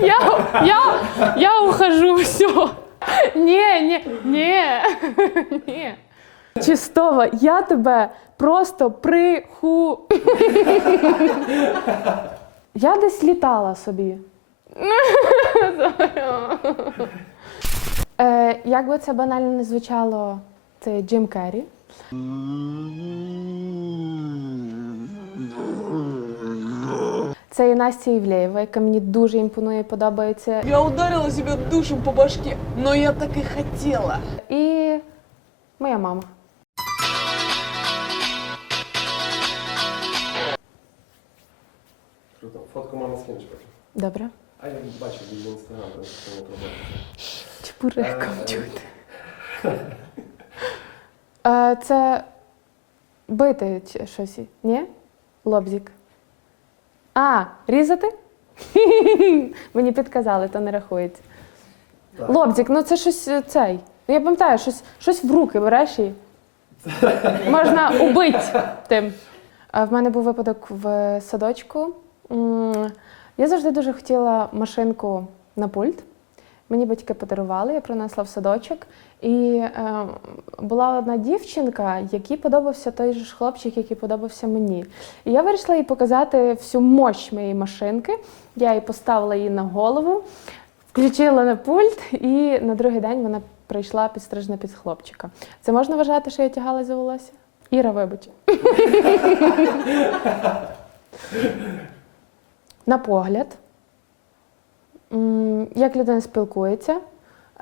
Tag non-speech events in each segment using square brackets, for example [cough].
Я, я, я ухожу, все. Ні, ні, ні, ні. Чистова, я тебе просто приху. Я десь літала собі. Е, як би це банально не звучало, це Джим Керрі. Це і Настя Івлеєва, яка мені дуже імпонує, і подобається. Я ударила себя душем по башке, но я так и хотела. І моя мама. Круто. Фотку мами скинеш потім. Добре. А я бачив її інстаграм, тому що не. Чепуреком Е, чути. [laughs] Е, Це бити чи щось, ні? Лобзик. А, різати? [laughs] Мені підказали, то не рахується. Лобзик, ну це щось е, цей. Ну, Я пам'ятаю, щось, щось в руки береш і можна убити тим. А В мене був випадок в садочку. М, Я завжди дуже хотіла машинку на пульт. Мені батьки подарували, я принесла в садочок. І е, була одна дівчинка, якій подобався той же ж хлопчик, який подобався мені. І я вирішила їй показати всю мощь моєї машинки. Я їй поставила її на голову, включила на пульт, і на другий день вона прийшла підстрижена під хлопчика. Це можна вважати, що я тягала за волосся? Іра, вибач. [laughs] На погляд, як людина спілкується,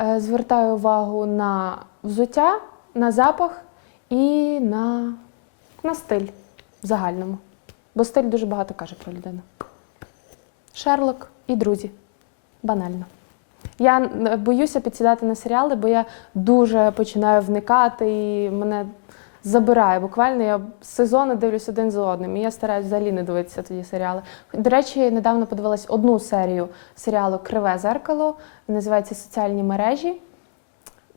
е, звертаю увагу на взуття, на запах і на, на стиль в загальному. Бо стиль дуже багато каже про людину. Шерлок і друзі. Банально. Я боюся підсідати на серіали, бо я дуже починаю вникати і мене забирає. Буквально я сезони дивлюсь один за одним. І я стараюсь взагалі не дивитися тоді серіали. До речі, недавно подивилась одну серію серіалу Криве зеркало. Називається Соціальні мережі.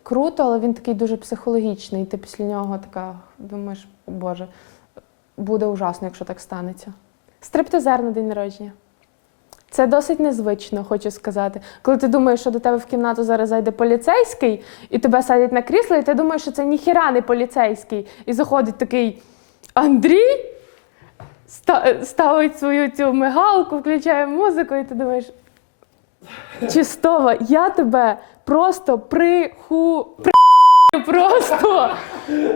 Круто, але він такий дуже психологічний. Ти після нього така думаєш, «О, Боже, буде ужасно, якщо так станеться. Стриптизер на день народження. Це досить незвично, хочу сказати. Коли ти думаєш, що до тебе в кімнату зараз зайде поліцейський, і тебе садять на крісло, і ти думаєш, що це ніхіра не поліцейський. І заходить такий Андрій, ставить свою цю мигалку, включає музику, і ти думаєш. Чистова, я тебе просто приху. Просто.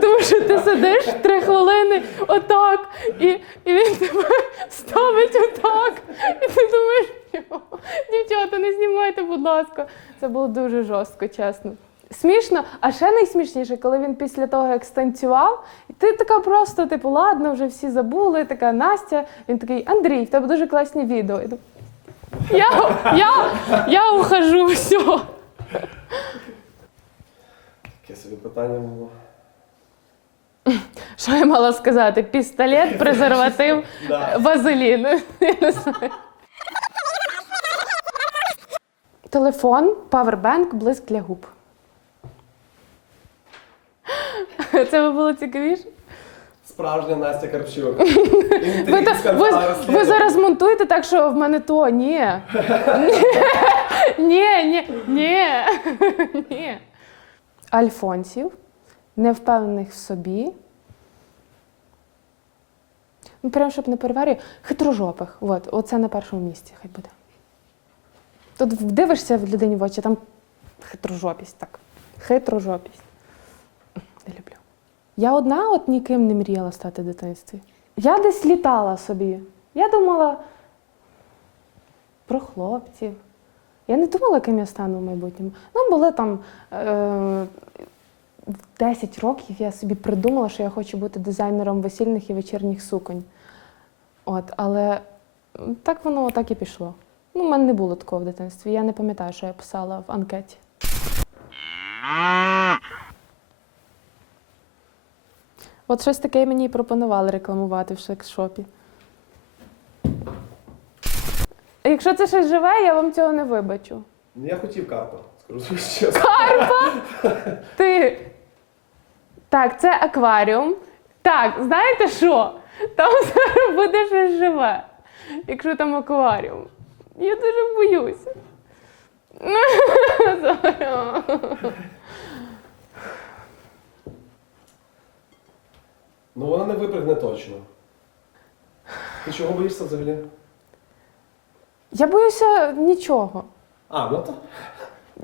Тому що ти сидиш три хвилини отак, і, і він тебе ставить отак. І ти думаєш, дівчата, не знімайте, будь ласка. Це було дуже жорстко, чесно. Смішно, а ще найсмішніше, коли він після того, як станцював, ти така просто, типу, ладно, вже всі забули, така Настя. Він такий, Андрій, в тебе дуже класні відео. Я, я, я ухожу, все. Собі питання було. [laughs] Що я мала сказати? Пістолет, презерватив, [laughs] Да. вазелін. [laughs] Я не знаю. Телефон, павербенк, блиск для губ. Це би було цікавіше. Справжня Настя Карпчук. Ви, то- ви, скандали, ви зараз монтуєте так, що в мене то. Ні. Ні, ні, ні. Ні. Альфонсів, невпевнених в собі. Ну, прям, щоб не переварюю, хитрожопих. От, оце на першому місці хай буде. Тут дивишся в людині в очі, там хитрожопість, так. Хитрожопість. Не люблю. Я одна от ніким не мріяла стати в дитинстві. Я десь літала собі. Я думала про хлопців. Я не думала, ким я стану в майбутньому. Ну, були там е- в 10 років я собі придумала, що я хочу бути дизайнером весільних і вечірніх суконь. От, але так воно так і пішло. Ну, в мене не було такого в дитинстві. Я не пам'ятаю, що я писала в анкеті. От щось таке мені і пропонували рекламувати в секс-шопі. Якщо це щось живе, я вам цього не вибачу. Ну, Я хотів карпа, скажу [laughs] чесно. Ти. Так, це акваріум. Так, знаєте що? Там [laughs] зараз буде щось живе, якщо там акваріум. Я дуже боюся. Ну вона не випригне точно. Ти чого боїшся взагалі? Я боюся нічого. А, ну то.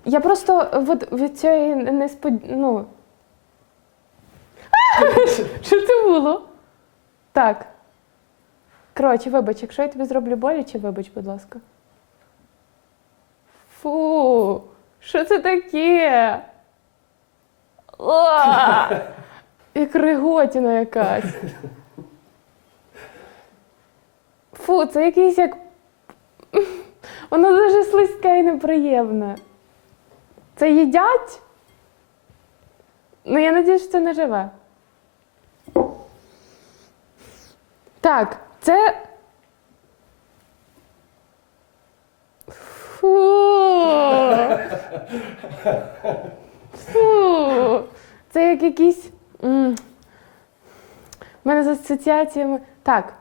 Я просто от від цієї неспод... ну. [laughs] Що це було? Так. Коротше, вибач, якщо я тобі зроблю боляче, вибач, будь ласка. Фу, що це таке? О! [laughs] Як риготіна якась. Фу, це якийсь як. Воно дуже слизьке і неприємне. Це їдять? Ну, я надію, що це не живе. Так, це. Фу. Фу. Це як якісь. У мене з асоціаціями. Так.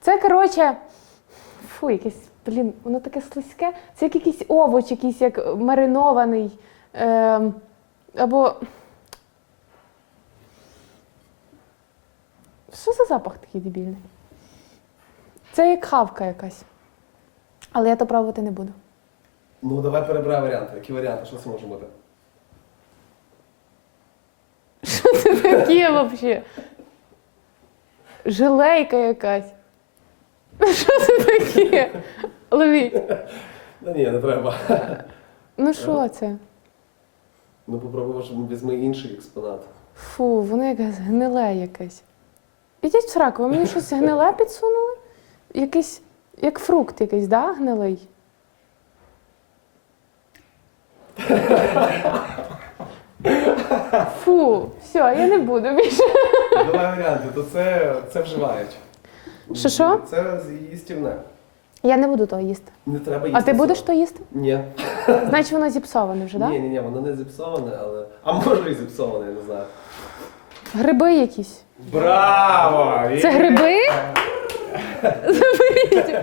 Це, коротше. Фу, якесь, блін, воно таке слизьке. Це як якийсь овоч, якийсь як маринований. Ем, або. Що за запах такий дебільний? Це як хавка якась. Але я то пробувати не буду. Ну давай перебирай варіанти. Які варіанти? Що це може бути? Що це таке взагалі? Жилейка якась. Що це таке? Ловіть. Да ні, не треба. Ну що це? Ну попробуй, щоб візьми інший експонат. Фу, воно якесь гниле якесь. Ідіть в сраку, ви мені щось гниле підсунули? Якийсь, як фрукт якийсь, да, гнилий? Фу, все, я не буду більше. Давай варіанти, то це, це вживають. Що, що? Це їстівне. Я не буду того їсти. Не треба їсти. А ти будеш то їсти? Ні. Значить, воно зіпсоване вже, так? Ні, ні, ні, воно не зіпсоване, але. А може і зіпсоване, я не знаю. Гриби якісь. Браво! Це гриби? Заберіть.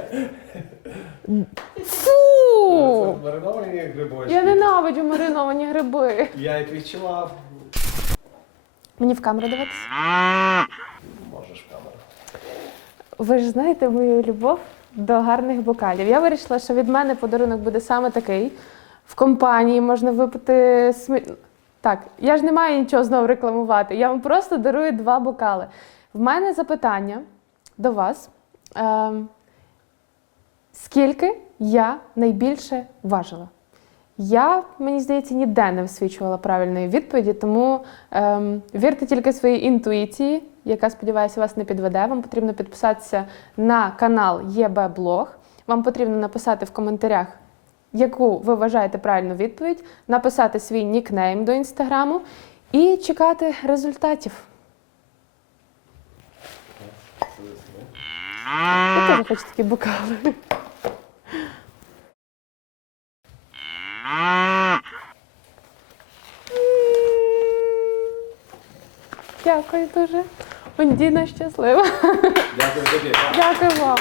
Фу! Це мариновані грибочки. Я ненавиджу мариновані гриби. Я їх відчував. Мені в камеру дивитися. Ви ж знаєте мою любов до гарних бокалів. Я вирішила, що від мене подарунок буде саме такий. В компанії можна випити смі... Так, я ж не маю нічого знову рекламувати. Я вам просто дарую два бокали. В мене запитання до вас. Ем, скільки я найбільше важила? Я, мені здається, ніде не висвічувала правильної відповіді, тому ем, вірте тільки своїй інтуїції, яка, сподіваюся, вас не підведе. Вам потрібно підписатися на канал ЄБ Блог. Вам потрібно написати в коментарях, яку ви вважаєте правильну відповідь, написати свій нікнейм до інстаграму і чекати результатів. Я теж хочу такі бокали. Дякую дуже. Ондіна щаслива. Дякую тобі. Дякую вам.